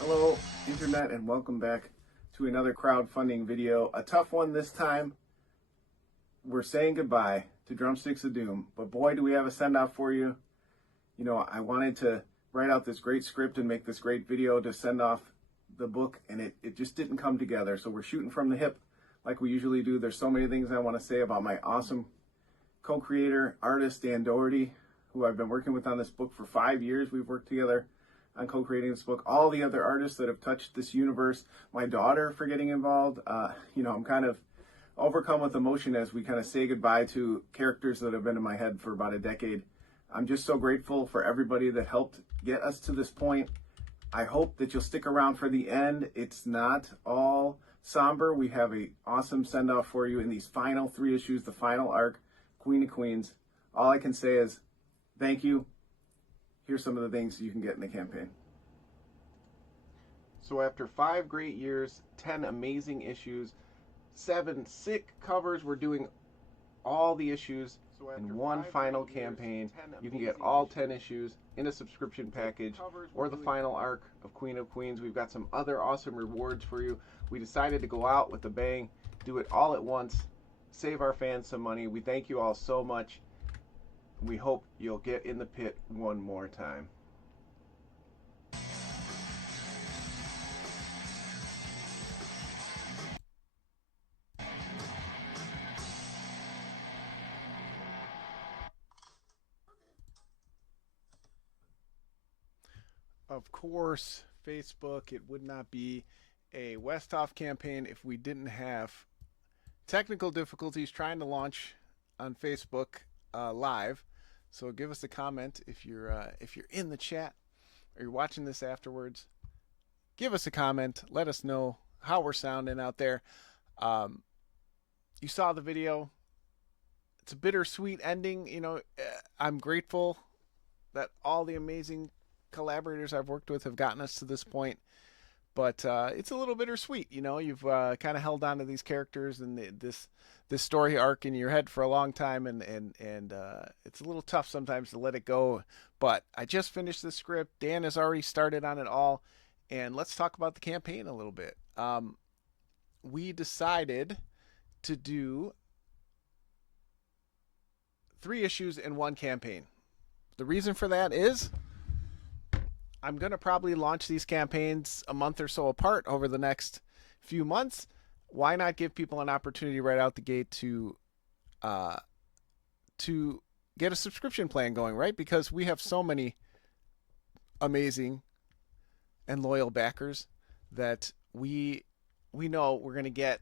Hello, Internet, and welcome back to another crowdfunding video. A tough one this time. We're saying goodbye to Drumsticks of Doom, but boy, do we have a send-off for you. You know, I wanted to write out this great script and make this great video to send off the book, and it just didn't come together. So we're shooting from the hip like we usually do. There's so many things I want to say about my awesome co-creator, artist, Dan Doherty, who I've been working with on this book for 5 years. We've worked together on co-creating this book. All the other artists that have touched this universe, my daughter for getting involved. I'm kind of overcome with emotion as we kind of say goodbye to characters that have been in my head for about a decade. I'm just so grateful for everybody that helped get us to this point. I hope that you'll stick around for the end. It's not all somber. We have an awesome send-off for you in these final 3 issues, the final arc, Queen of Queens. All I can say is thank you. Here's some of the things you can get in the campaign. So after 5 great years, 10 amazing issues, 7 sick covers, we're doing all the issues in one final campaign. You can get all 10 issues in a subscription package or the final arc of Queen of Queens. We've got some other awesome rewards for you. We decided to go out with a bang, do it all at once, save our fans some money. We thank you all so much. We hope you'll get in the pit one more time. Of course, Facebook, it would not be a Westhoff campaign if we didn't have technical difficulties trying to launch on Facebook live. So give us a comment if you're in the chat or you're watching this afterwards. Give us a comment. Let us know how we're sounding out there. You saw the video. It's a bittersweet ending. I'm grateful that all the amazing collaborators I've worked with have gotten us to this point. But it's a little bittersweet, You've kind of held on to these characters and this story arc in your head for a long time, and it's a little tough sometimes to let it go. But I just finished the script. Dan has already started on it all, and let's talk about the campaign a little bit. We decided to do 3 issues in one campaign. The reason for that is I'm going to probably launch these campaigns a month or so apart over the next few months. Why not give people an opportunity right out the gate to get a subscription plan going, right? Because we have so many amazing and loyal backers that we know we're going to get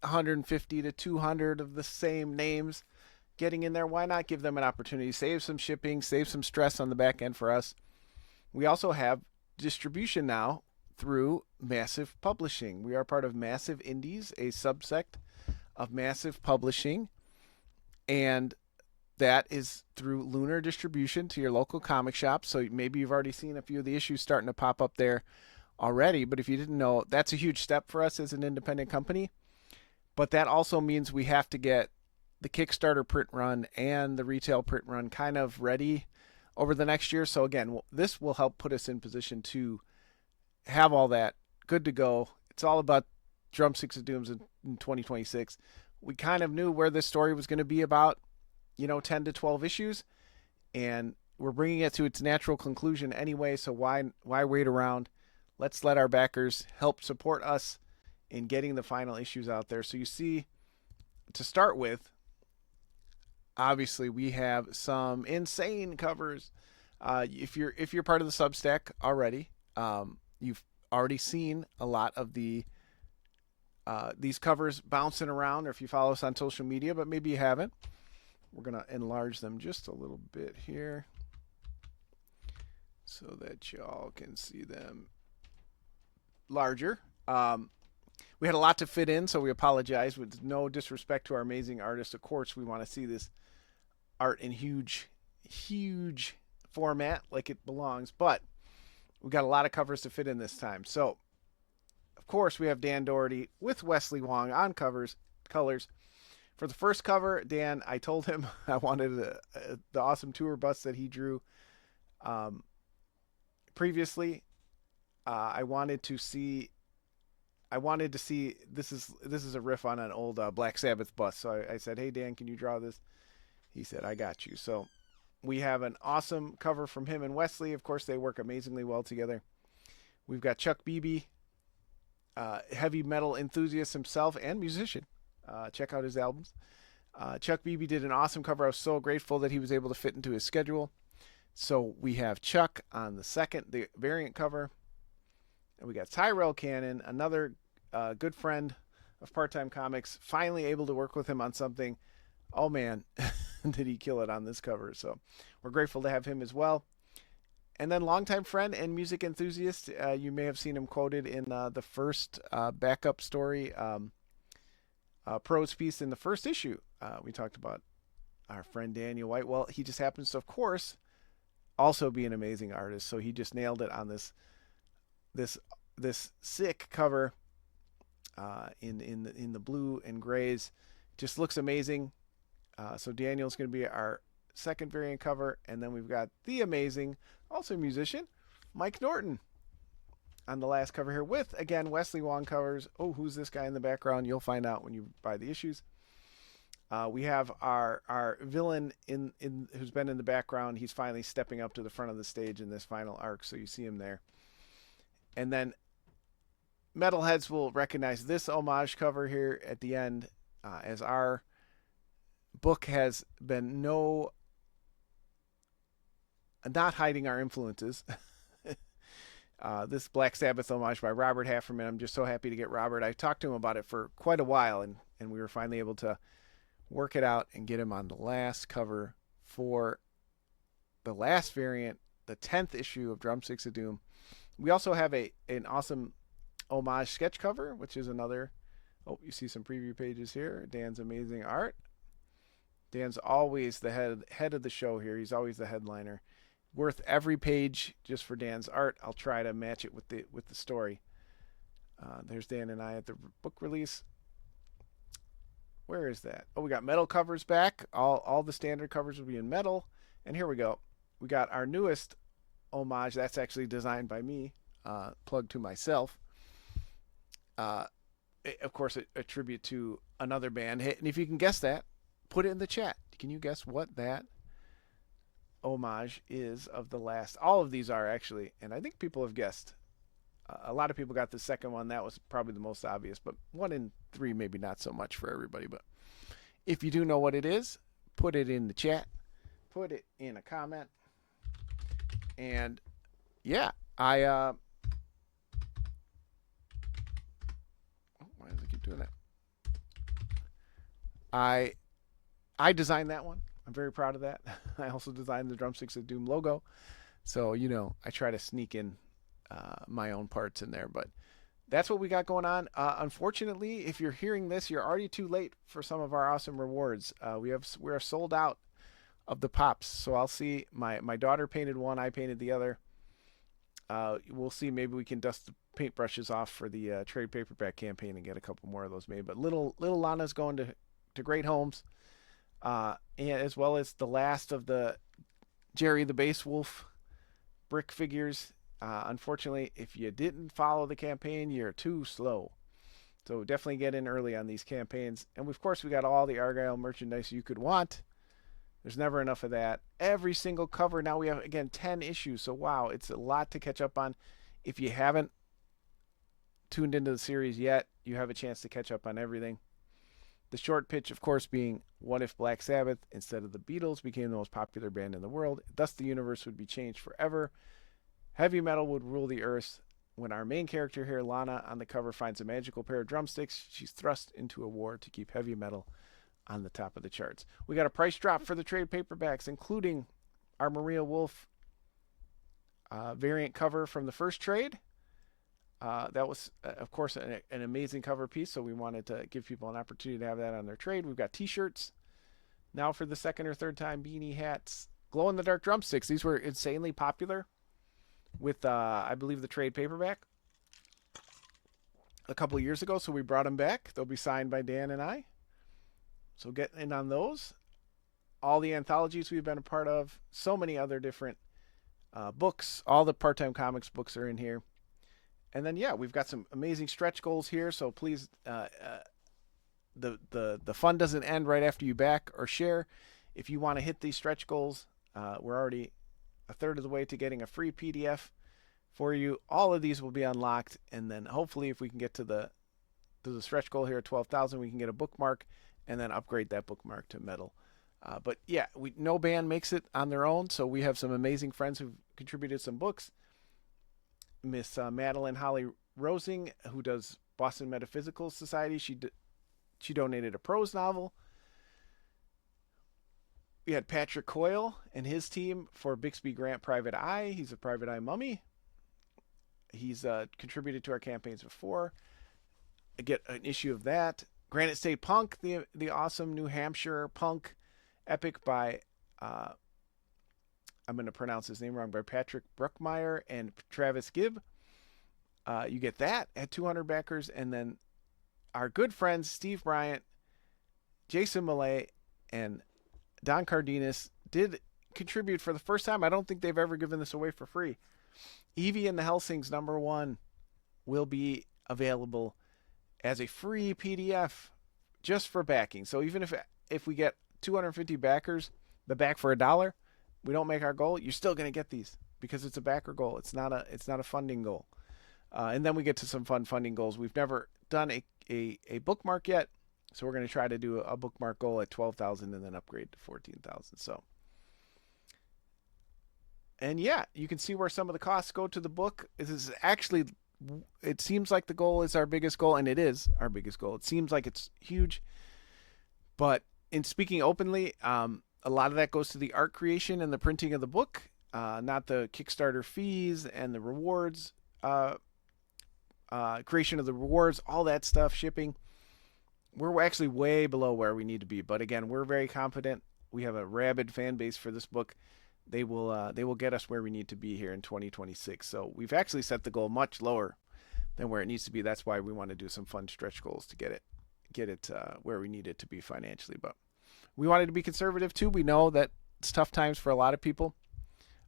150 to 200 of the same names getting in there. Why not give them an opportunity? Save some shipping, save some stress on the back end for us. We also have distribution now through Massive Publishing. We are part of Massive Indies, a subsect of Massive Publishing, and that is through Lunar Distribution to your local comic shop. So maybe you've already seen a few of the issues starting to pop up there already, but if you didn't know, that's a huge step for us as an independent company. But that also means we have to get the Kickstarter print run and the retail print run kind of ready over the next year. So again, this will help put us in position to have all that good to go. It's all about Drumsticks of Dooms in 2026. We kind of knew where this story was going to be about, 10 to 12 issues, and we're bringing it to its natural conclusion anyway. So why wait around? Let's let our backers help support us in getting the final issues out there. So you see, to start with, obviously we have some insane covers. If you're part of the Substack already, you've already seen a lot of these covers bouncing around, or if you follow us on social media, but maybe you haven't. We're gonna enlarge them just a little bit here so that y'all can see them larger. We had a lot to fit in, so we apologize. With no disrespect to our amazing artists, of course, we want to see this art in huge format like it belongs, but we got a lot of covers to fit in this time. So, of course, we have Dan Doherty with Wesley Wong on colors. For the first cover, Dan, I told him I wanted the awesome tour bus that he drew previously. I wanted to see. I wanted to see. This is a riff on an old Black Sabbath bus. So I said, "Hey Dan, can you draw this?" He said, "I got you." So we have an awesome cover from him and Wesley. Of course, they work amazingly well together. We've got Chuck Beebe, heavy metal enthusiast himself and musician. Check out his albums. Chuck Beebe did an awesome cover. I was so grateful that he was able to fit into his schedule. So we have Chuck on the variant cover. And we got Tyrell Cannon, another good friend of Part Time Comics, finally able to work with him on something. Oh man, did he kill it on this cover. So we're grateful to have him as well. And then longtime friend and music enthusiast, you may have seen him quoted in the first backup story prose piece in the first issue. We talked about our friend Daniel White. Well, he just happens to, of course, also be an amazing artist. So he just nailed it on this sick cover in the blue and grays. Just looks amazing. So Daniel's going to be our second variant cover, and then we've got the amazing, also musician, Mike Norton on the last cover here with, again, Wesley Wong covers. Oh, who's this guy in the background? You'll find out when you buy the issues. We have our villain in who's been in the background. He's finally stepping up to the front of the stage in this final arc, so you see him there. And then metalheads will recognize this homage cover here at the end, as our book has been not hiding our influences. This Black Sabbath homage by Robert Hafferman. I'm just so happy to get Robert. I talked to him about it for quite a while, and we were finally able to work it out and get him on the last cover for the last variant, the 10th issue of Drumsticks of Doom. We also have an awesome homage sketch cover, which is another. Oh, you see some preview pages here. Dan's amazing art. Dan's always the head of the show here. He's always the headliner. Worth every page just for Dan's art. I'll try to match it with the story. There's Dan and I at the book release. Where is that? Oh, we got metal covers back. All the standard covers will be in metal. And here we go. We got our newest homage. That's actually designed by me. Plug to myself. Of course, a tribute to another band. And if you can guess that, put it in the chat. Can you guess what that homage is of the last? All of these are actually, and I think people have guessed. A lot of people got the second one. That was probably the most obvious, but 1 and 3 maybe not so much for everybody. But if you do know what it is, put it in the chat. Put it in a comment. And yeah, why does it keep doing that? I designed that one. I'm very proud of that. I also designed the Drumsticks of Doom logo. So, I try to sneak in my own parts in there. But that's what we got going on. Unfortunately, if you're hearing this, you're already too late for some of our awesome rewards. We're sold out of the pops. So I'll see. My daughter painted one. I painted the other. We'll see. Maybe we can dust the paintbrushes off for the trade paperback campaign and get a couple more of those made. But little Lana's going to great homes. And as well as the last of the Jerry the Bass Wolf brick figures. Unfortunately, if you didn't follow the campaign, you're too slow. So definitely get in early on these campaigns. And of course, we got all the Argyle merchandise you could want. There's never enough of that. Every single cover. Now we have, again, 10 issues. So wow, it's a lot to catch up on. If you haven't tuned into the series yet, you have a chance to catch up on everything. The short pitch, of course, being what if Black Sabbath, instead of the Beatles, became the most popular band in the world? Thus, the universe would be changed forever. Heavy metal would rule the earth. When our main character here, Lana, on the cover finds a magical pair of drumsticks, she's thrust into a war to keep heavy metal on the top of the charts. We got a price drop for the trade paperbacks, including our Maria Wolf variant cover from the first trade. That was, of course, an amazing cover piece, so we wanted to give people an opportunity to have that on their trade. We've got t-shirts. Now for the second or third time, beanie hats. Glow-in-the-dark drumsticks. These were insanely popular with, I believe, the trade paperback a couple of years ago, so we brought them back. They'll be signed by Dan and I. So get in on those. All the anthologies we've been a part of. So many other different books. All the Part-Time Comics books are in here. And then yeah, we've got some amazing stretch goals here. So please, the fun doesn't end right after you back or share. If you want to hit these stretch goals, we're already a third of the way to getting a free PDF for you. All of these will be unlocked, and then hopefully, if we can get to the stretch goal here at 12,000, we can get a bookmark, and then upgrade that bookmark to metal. But yeah, no band makes it on their own, so we have some amazing friends who've contributed some books. Miss Madeline Holly Rosing, who does Boston Metaphysical Society, she donated a prose novel. We had Patrick Coyle and his team for Bixby Grant Private Eye. He's a private eye mummy. He's contributed to our campaigns before. I get an issue of that. Granite State Punk, the awesome New Hampshire punk epic by I'm going to pronounce his name wrong, by Patrick Bruckmeyer and Travis Gibb. You get that at 200 backers, and then our good friends Steve Bryant, Jason Millay, and Don Cardenas did contribute for the first time. I don't think they've ever given this away for free. Evie and the Helsings #1 will be available as a free PDF just for backing. So even if we get 250 backers, the back for $1, we don't make our goal, you're still going to get these because it's a backer goal. It's not a funding goal. And then we get to some fun funding goals. We've never done a bookmark yet, so we're going to try to do a bookmark goal at 12,000 and then upgrade to 14,000. So, and yeah, you can see where some of the costs go to the book. This is actually, it seems like the goal is our biggest goal, and it is our biggest goal. It seems like it's huge, but in speaking openly, a lot of that goes to the art creation and the printing of the book, not the Kickstarter fees and the rewards, creation of the rewards, all that stuff, shipping. We're actually way below where we need to be, but again, we're very confident. We have a rabid fan base for this book. They will get us where we need to be here in 2026. So we've actually set the goal much lower than where it needs to be. That's why we want to do some fun stretch goals to get it where we need it to be financially. But we wanted to be conservative too. We know that it's tough times for a lot of people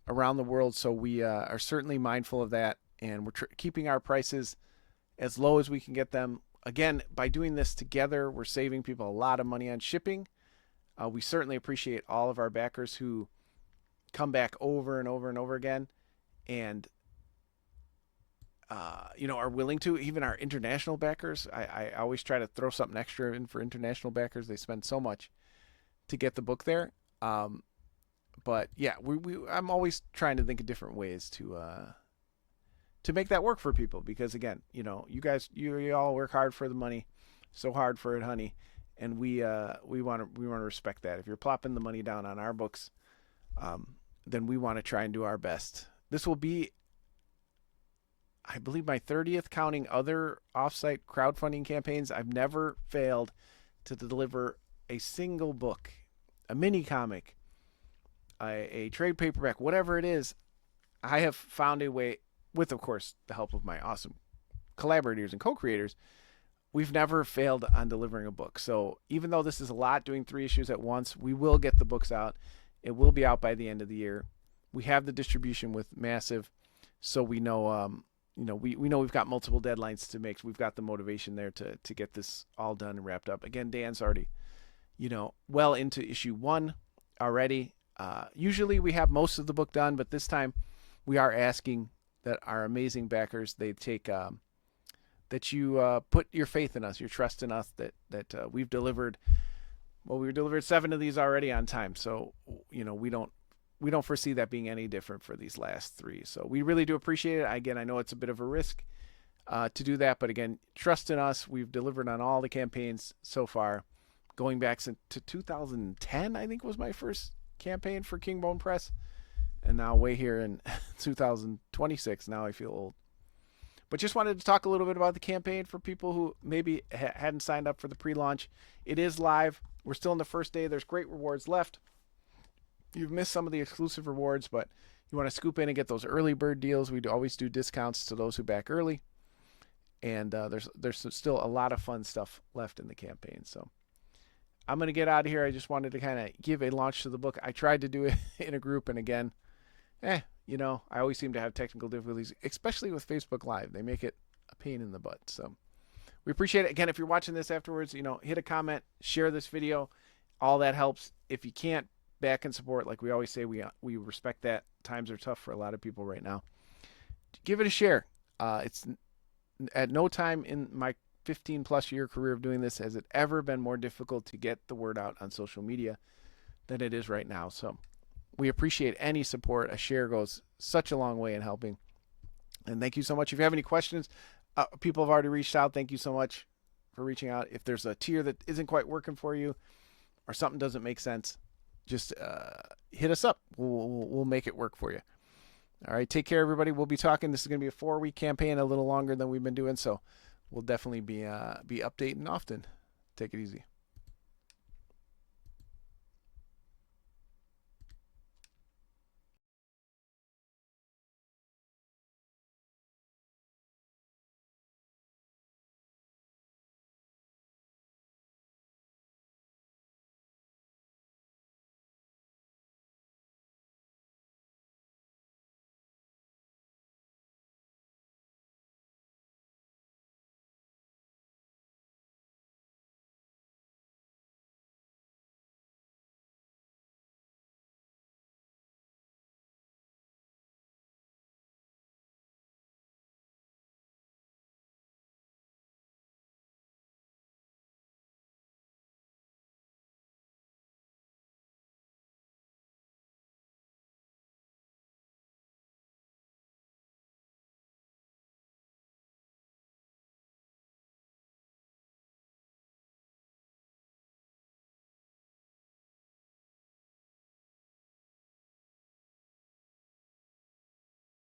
around the world, so we are certainly mindful of that, and we're keeping our prices as low as we can get them. Again, by doing this together, we're saving people a lot of money on shipping. We certainly appreciate all of our backers who come back over and over and over again, and are willing to. Even our international backers, I always try to throw something extra in for international backers. They spend so much to get the book there. But yeah, I'm always trying to think of different ways to make that work for people, because again, you guys, you all work hard for the money, so hard for it, honey, and we want to respect that. If you're plopping the money down on our books, then we want to try and do our best. This will be, I believe, my 30th, counting other offsite crowdfunding campaigns. I've never failed to deliver a single book, a mini comic, a trade paperback, whatever it is. I have found a way, with, of course, the help of my awesome collaborators and co-creators. We've never failed on delivering a book. So even though this is a lot, doing 3 issues at once, we will get the books out. It will be out by the end of the year. We have the distribution with Massive, so we know, we know we've got multiple deadlines to make. So we've got the motivation there to get this all done and wrapped up. Again, Dan's already, well into issue 1 already. Usually we have most of the book done, but this time we are asking that our amazing backers, they take, that you put your faith in us, your trust in us, that we've delivered. Well, we delivered 7 of these already on time, so we don't foresee that being any different for these last 3. So we really do appreciate it. Again, I know it's a bit of a risk to do that, but again, trust in us. We've delivered on all the campaigns so far, going back to 2010. I think was my first campaign for Kingbone Press, and now way here in 2026. Now I feel old. But just wanted to talk a little bit about the campaign for people who maybe hadn't signed up for the pre-launch. It is live. We're still in the first day. There's great rewards left. You've missed some of the exclusive rewards, but you want to scoop in and get those early bird deals. We always do discounts to those who back early. And there's still a lot of fun stuff left in the campaign. So I'm going to get out of here. I just wanted to kind of give a launch to the book. I tried to do it in a group, and again, I always seem to have technical difficulties, especially with Facebook Live. They make it a pain in the butt. So we appreciate it. Again, if you're watching this afterwards, hit a comment, share this video. All that helps. If you can't, back and support. Like we always say, we respect that. Times are tough for a lot of people right now. Give it a share. It's at no time in my 15-plus year career of doing this has it ever been more difficult to get the word out on social media than it is right now. So we appreciate any support. A share goes such a long way in helping. And thank you so much. If you have any questions, people have already reached out. Thank you so much for reaching out. If there's a tier that isn't quite working for you or something doesn't make sense, just hit us up. We'll make it work for you. All right, take care, everybody. We'll be talking. This is going to be a 4-week campaign, a little longer than we've been doing, so we'll definitely be updating often. Take it easy.